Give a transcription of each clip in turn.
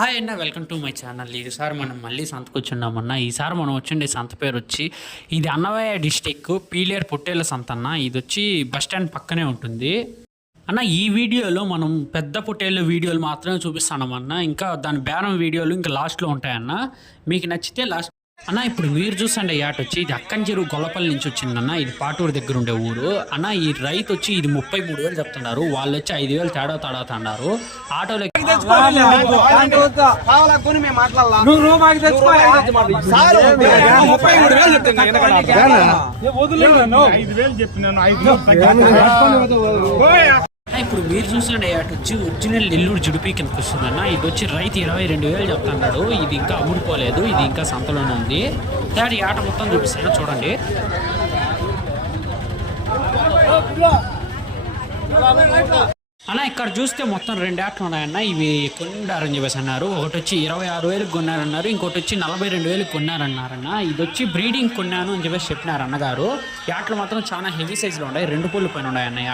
Hi అన్న welcome to my channel. ఈసారి మనం మళ్ళీ సంతకు వచ్చిన్నామన్న ఈసారి మనం వచ్చిండే సంత పేరు వచ్చి ఇది అన్నమయ్య డిస్టిక్ పీలేరు పొట్టేళ్ళ సంత అన్న. ఇది వచ్చి బస్ స్టాండ్ పక్కనే ఉంటుంది. అన్న ఈ వీడియోలో మనం పెద్ద పుట్టేళ్ళ వీడియోలు మాత్రమే చూపిస్తామన్న ఇంకా దాని బేరం వీడియోలు ఇంకా లాస్ట్లో ఉంటాయన్న. మీకు నచ్చితే లాస్ట్ అన్న ఇప్పుడు మీరు చూసండి ఈ వచ్చి ఇది అక్కంచెరు గొల్లపల్లి నుంచి వచ్చిందన్న. ఇది పాటూరు దగ్గర ఉండే ఊరు. అన్న ఈ రైతు వచ్చి ఇది ముప్పై మూడు వేలు చెప్తున్నారు. వాళ్ళు వచ్చి ఐదు వేలు తేడా తేడా తన్నారు. ఆటోలో కావాలనుకుని మేము మాట్లాడాలా? నువ్వు నువ్వు మాకు తెచ్చుకోయా? సార్ ముప్పై మూడు వేలు చెప్తాను వదిలేదు నన్ను. ఐదు వేలు చెప్పినాను ఐదు వేలు తగ్గించు. ఇప్పుడు మీరు చూసిన అటు వచ్చి ఒరిజినల్ నెల్లూరు జుడిపి కిందకి వస్తుందన్న. ఇది వచ్చి రైతు ఇరవై రెండు వేలు చెప్తున్నాడు. ఇది ఇంకా అమ్ముడుపోలేదు ఇది ఇంకా సంతలోనే ఉంది. ఈ ఆట మొత్తం చూపిస్తాను చూడండి. అన్న ఇక్కడ చూస్తే మొత్తం రెండు యాట్లు ఉన్నాయన్న. ఇవి కొన్నారని చెప్పేసి అన్నారు ఒకటి వచ్చి ఇరవై ఆరు వేలకు కొన్నారన్నారు ఇంకోటి వచ్చి నలభై రెండు వేలకు కొన్నారన్నారన్న. ఇది వచ్చి బ్రీడింగ్ కొన్నాను అని చెప్పేసి చెప్పినారు అన్నగారు. ఈ ఆటలు మాత్రం చాలా హెవీ సైజులో ఉన్నాయి రెండు పూలు పైన ఉన్నాయన్న ఈ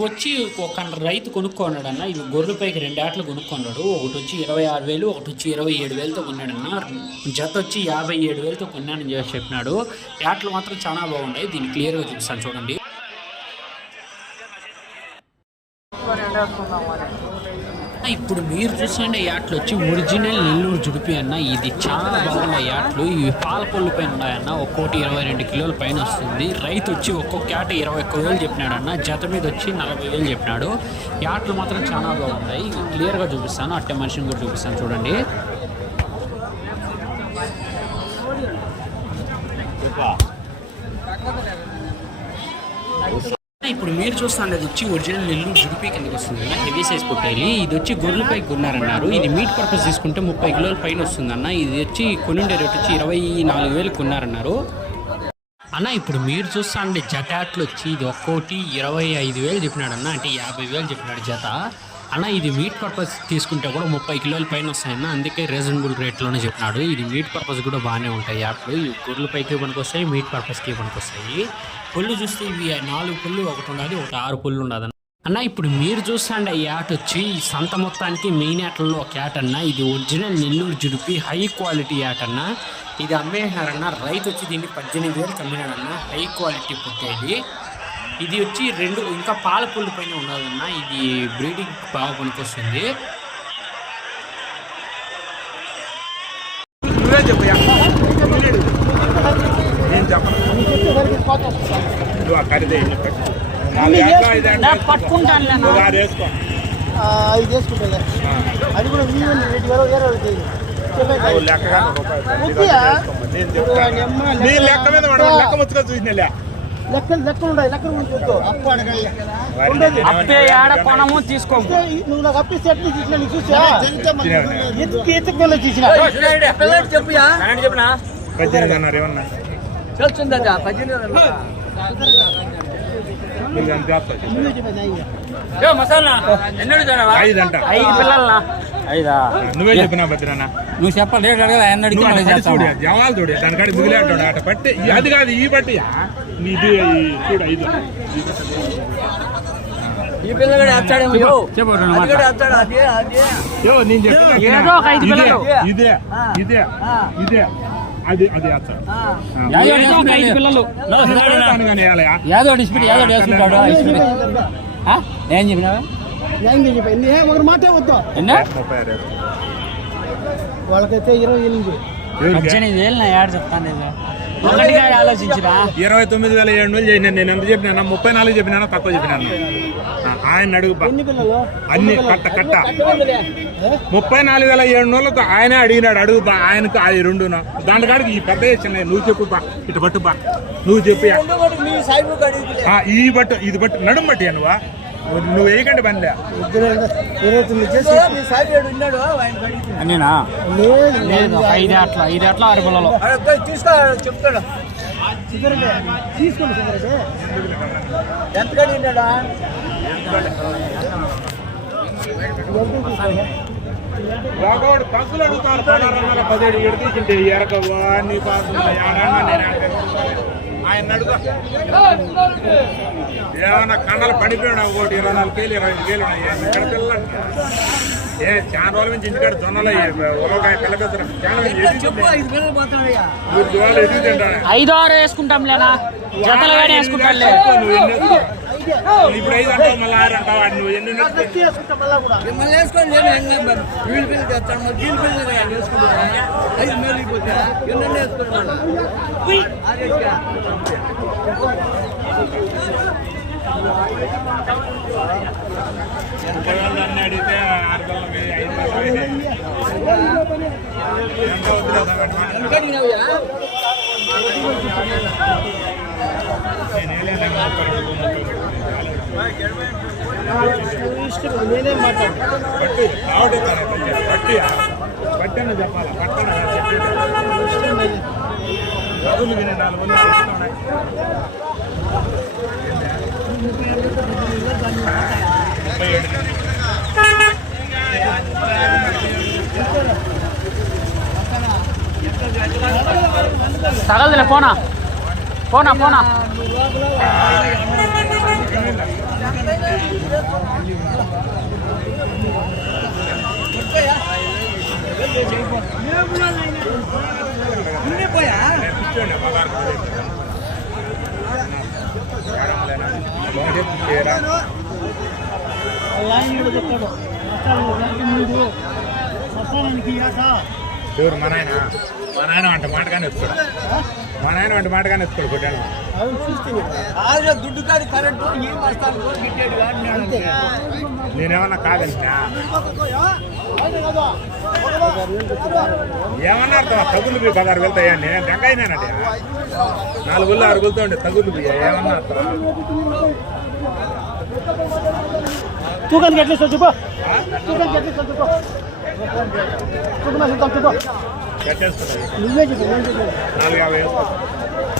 వచ్చి ఒక రైతు కొనుక్కున్నాడన్న ఇవి గొర్రె పైకి రెండు ఆటలు కొనుక్కున్నాడు. ఒకటి వచ్చి ఇరవై ఆరు వేలు ఒకటి వచ్చి ఇరవై ఏడు వేలతో కొన్నాడన్న. జత వచ్చి యాభై ఏడు వేలతో కొన్నానని చెప్పి చెప్పినాడు. ఆటలు మాత్రం చాలా బాగున్నాయి. దీన్ని క్లియర్గా చూపిస్తాను చూడండి. ఇప్పుడు మీరు చూసండి ఈ యాట్లు వచ్చి ఒరిజినల్ నెల్లూరు జుడిపి అన్న. ఇది చాలా బాగున్న యాట్లు. ఇవి పాల పళ్ళు పైన ఉన్నాయన్న. ఒక్కోటి ఇరవై రెండు కిలోల పైన వస్తుంది. రైతు వచ్చి ఒక్కొక్క యాట ఇరవై ఒక్క వేలు చెప్పినాడు అన్న జత మీద వచ్చి నలభై వేలు చెప్పినాడు. యాట్లు మాత్రం చాలా బాగున్నాయి. క్లియర్గా చూపిస్తాను. అట్టే మనిషిని కూడా చూపిస్తాను చూడండి. ఇప్పుడు మీరు అది వచ్చి ఒరిజినల్ నెల్లు జుడిపి కిందకి వస్తుంది హెవీ సైజ్ పొట్టేలి. ఇది వచ్చి గొర్రెలపై కొన్నారన్నారు. ఇది మీట్ పర్పస్ తీసుకుంటే ముప్పై కిలోల పైన వస్తుందన్న. ఇది వచ్చి కొనుండే రేట్ వచ్చి ఇరవై నాలుగు వేలు కొన్నారన్నారు. అన్న ఇప్పుడు మీరు చూస్తాండి జటాట్లు వచ్చి? ఇది ఒక్కోటి ఇరవై ఐదు వేలు చెప్పినాడు అన్న అంటే యాభై వేలు చెప్పినాడు జత. అన్న ఇది మీట్ పర్పస్ తీసుకుంటే కూడా ముప్పై కిలోల పైన వస్తాయన్న అందుకే రీజనబుల్ రేట్లోనే చెప్పినాడు. ఇది మీట్ పర్పస్ కూడా బాగానే ఉంటాయి యాప్లు. ఇవి గొర్రెల పైకి పనికొస్తాయి మీట్ పర్పస్కి పనికొస్తాయి పుల్లు చూస్తే ఇవి నాలుగు పుల్లు ఒకటి ఉండదు ఒకటి ఆరు పుల్లు ఉండదు అన్న. ఇప్పుడు మీరు చూస్తాండి ఈ యాట్ వచ్చి ఈ సంత మొత్తానికి మెయిన్ యాట్లలో ఒక యాట్ అన్న. ఇది ఒరిజినల్ నెల్లూరు జుడిపి హై క్వాలిటీ యాట్ అన్న. ఇది అమ్మేసినారన్న రైతు వచ్చి దీన్ని పద్దెనిమిది వేలు అమ్మినాడన్న. హై క్వాలిటీ పుట్టేది. ఇది వచ్చి రెండు ఇంకా పాల పుల్లు పైన ఉన్నదన్న ఇది బ్రీడింగ్ బాగా పనికొస్తుంది. నువ్వే చెప్పయ్యా నేను చెప్పను. పట్టుకుంటాను అది కూడా లెక్క- లెక్క మీద వాడు లెక్క ముచ్చుగా చూసినలే లెక్కలు లెక్కలు ఉన్నాయి లెక్కలు అప్పు ఉండదు. అప్పే ఆడ కొనము ఇస్తే నువ్వు నాకు అప్పిస్తే ఎట్లా తీసినా నీకు చూసా ఎత్తుకు ఎత్తుకోలే తీసిన? చెప్పినా? పద్దెనిమిది అన్నారు ఏమన్నా? పద్దెనిమిది. నువ్వే చెప్పినా భద్రనా నువ్వు చెప్పాలి రేటు అడగదా చేస్తావా? చూడు జవాలు చూడు దాని కాడి మిగిలేటాడు అట పట్టి అది కాదు ఈ పట్టి ఇది చూడు ఐదు. ఈ పిల్లగాడు వేస్తాడేమో యో. చెప్పు అది అన్నమాట. కూడా వేస్తాడు అదే అదే. ఏవో నేను ఏదో ఒక ఐదు ఇదే పిల్లలు. ఇదే ఇదే ఇదే అది అది వేస్తాడు ఏదో ఒక ఐదు పిల్లలు. ఏదో డిస్ప్యూట్ ఏదో వేసుకుంటాడు? ఏం చెప్పినావా? న్యాయంగా చెప్పా నీ ఒకటి మాటే వద్దు. ఎన్నో? ముప్పై ఆరు. వాళ్ళకైతే ఇరవై ఎనిమిది? పద్దెనిమిది వేలు నా ఏడు చెప్తాను ఒకటిగా ఇరవై తొమ్మిది వేల ఏడు వందలు చేసిన నేను ఎంత చెప్పినా ముప్పై నాలుగు చెప్పినా తక్కువ చెప్పినాను ఆయన అడుగు అన్ని కట్ట కట్ట? ముప్పై నాలుగు వేల ఏడు వందలతో ఆయనే అడిగినాడు అడుగు బా. ఆయనకు అది రెండు దాంట్లో కాడికి ఈ పెద్ద చిన్న నువ్వు చెప్పు బా. ఇటు పట్టు బా. నువ్వు చెప్పు ఈ బట్టు ఇది బట్టు నడుము బట్టి నువ్వు వేయకండి ఇద్దరు ఇరవై తొమ్మిది చేసి ఐదు అట్లా ఐదు అట్లా ఆరు పిల్లలు. తీసుకో చెప్తాడు. తీసుకోండి ఎంత కడిగినాడా? పసులు పదిహేడు ఏడు తీసుంటే ఎరక వాడిని పాసులు ఏడన్నా నేను. ఆయన అడుగు ఏమన్నా కన్నాలు పడిపోయాడు ఒకటి ఇరవై నాలుగు కేలు ఇరవై ఐదు కేలు ఇక్కడ పిల్లలు ఏ చాలా రోజుల నుంచి ఇంటికాడ జొన్నలు ఉలవకాయ తింటాను ఐదు ఆరు వేసుకుంటాం లేనా జతలు కానీ వేసుకుంటాంలే ఇప్పుడు ఐదు అంటావు మళ్ళీ ఆరు అంటావు వాడు నువ్వు ఎన్ని వేసుకో? ఖర్చు చేసుకుంటా పిల్లలు తెస్తాను పిల్లలు వేసుకుంటాను ఐదు మేలు అయిపోతే వేసుకుంటాను అన్నీ అడిగితే ఆరు వేల ఐదు ఎంత నేను ఏలేను ఇంకా ముప్పై రెండు, ముప్పై మూడు. ఇష్టం నేనేం మాట్లాడు పట్టి ఆవిడ పట్టి పట్టి అని చెప్పాలి పట్టణ చెప్పి డబ్బులు తినే నాలుగు మంది అడుగుతున్నాయి. ముప్పై ఏడు తగలదులే పోనా పోనా పోనా కూర్చోండి పదహారు మంది చెప్పు ఆయన మా నాయన మా నాయన అంట మాటగానే ఎత్తుకోడు. మా నాయన అంట మాటగానే ఎత్తుకోడు కొట్టాను. ఆరు దుడ్డు కాదు కరెంటు. ఈ బస్తాలు గిట్టేడు కాదు నేనేమన్నా కాగలిసినా ఏమన్నా అర్థం తగులు పోయి పదహారు వెళ్తాయా? నేను వెంకయ్యనేనండి నాలుగు గుళ్ళు ఆరు గుళ్ళతో ఉండే తగులు పోయి ఏమన్నా అర్థం తూకానికి ఎట్లా ఇస్తావు చెప్పు? తూకానికి ఎట్లా తూకం నువ్వే చెప్పు నాలుగు యాభై వేసుకో.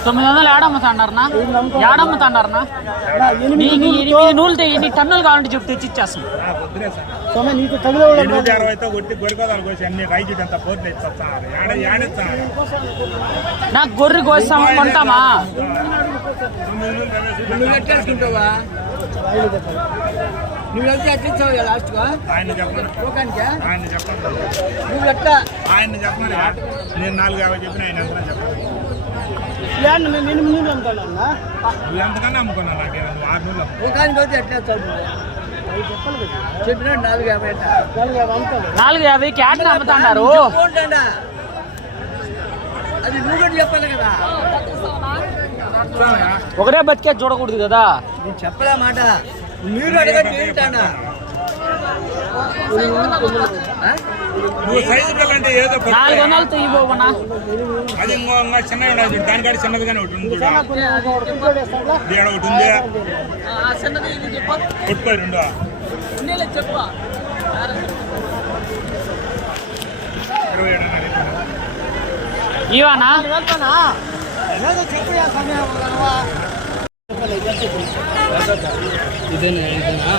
తొమ్మిది వందలు ఏడమ్ముతాండారనా ఏడమ్ముతాండారనా నీకు ఎనిమిది నూలుతో ఎన్ని టన్నులు కావాలంటే చెప్తే తెచ్చి ఇచ్చేస్తాం నీకు నాకు గొర్రె కోస్తామా కొంటామా? నువ్వు వెళ్తే ఎట్టిస్తావు లాస్ట్గా ఆయన చెప్పను ఆయన చెప్పను నువ్వు ఎట్లా ఆయన చెప్పను నేను నాలుగు యాభై చెప్పిన ఆయన చెప్పను ల్యాండ్ నువ్వు ఎంతకన్నా అమ్ముకున్నావు నాకు నువ్వు ఆరు నెలలు చెప్పాలి కదా. చెప్పినా నాలుగు యాభై ఎట్టా? నాలుగు యాభై అమ్ముతాడు నాలుగు యాభై క్యాట్ అమ్ముతాండారు పోండా. అది నువ్వు కూడా చెప్పాలి కదా. ఒకటే బతికే చూడకూడదు కదా. నేను చెప్పలే మాట మీరు అడగండి ఏంటన్నా నువ్వు సైజు పిల్లంటే ఏదో కొత్త. నాలుగు వందలతో ఇవ్వనా అది ఇంకో ఇంకా చిన్నగా ఉండదు చూడు. దానికాడ చిన్నదిగానే ఒకటి ఉంది చూడు. కొన్ని ఒక పిల్లోడు వేస్తాడులా? ఈడ ఒకటి ఉంది కొట్టుకో రెండు ఇరవై ఏడు అన్నారు ఇప్పుడు. ఇవానా వెళ్తానా ఏదో చెప్పు యా సమయం రావా. చెప్పలే, ఇదే చెప్పు. ఇదేనా ఇదేనా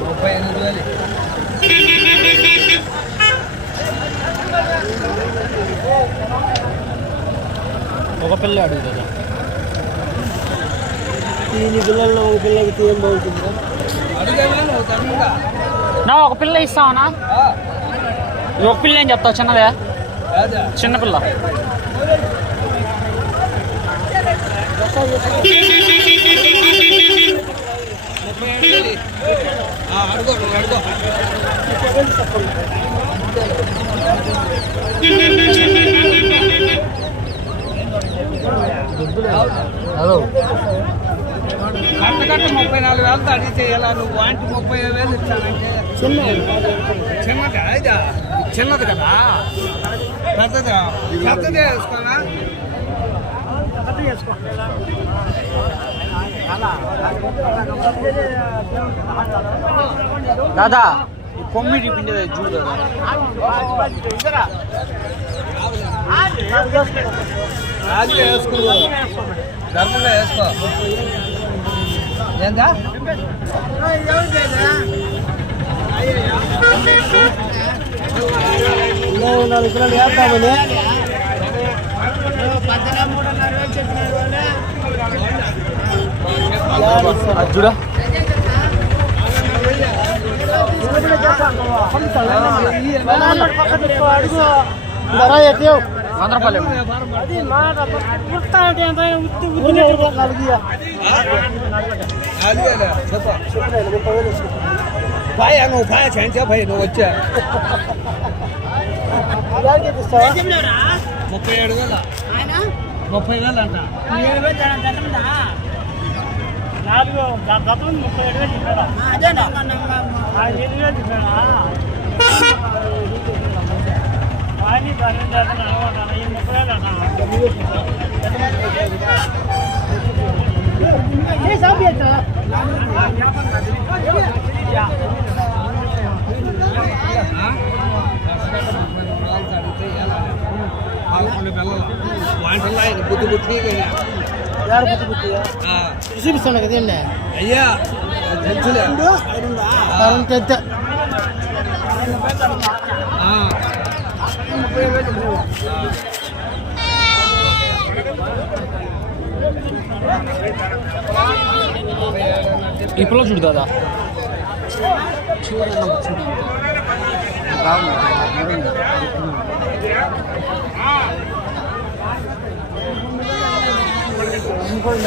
ముప్పై ఎనిమిది వేలు ఒక పిల్ల అడుగు కదా ఈ పిల్లల్లో ఒక పిల్లకి ఏం బాగుంటుందా నా ఒక పిల్ల ఇస్తావనా? ఒక పిల్ల ఏం చెప్తావు? చిన్నదే? చిన్న అడిగితే ఎలా నువ్వు వాంటి ముప్పై వేలు ఇచ్చానంటే చిన్న చిన్నది చిన్నది కదా? పెద్దది పెద్దది వేసుకోనా? దాదా కొమ్మిడి పిండి చూడు రాజు వేసుకో. ధర్మంగా వేసుకో. ఏందా? ఇంకా నాలుగు పిల్లలు వేద్దామని చూడ ధర ఎట్లా వంద రూపాయలు అది మాట పుడతా అంటే ఎంత? ఉత్తి ఉత్తి నాలుగు నువ్వు భాయ్ చేయించా భాయ్ నువ్వు వచ్చా ముప్పై ఏడు వేల ముప్పై వేలు అంట నాలుగు గతం ముప్పై ఏడు వేలు చెప్పాడా ఆయన వేలు చెప్పాడా దాని ముప్పై వేలు వాంటల్లా బుద్ధి బుద్ధి చూపిస్తాను కదండి అయ్యా తెలుసులే కరెంట్ ఎంత ఈ ఇప్పుడు చూడు దాదా. ఇంకోటి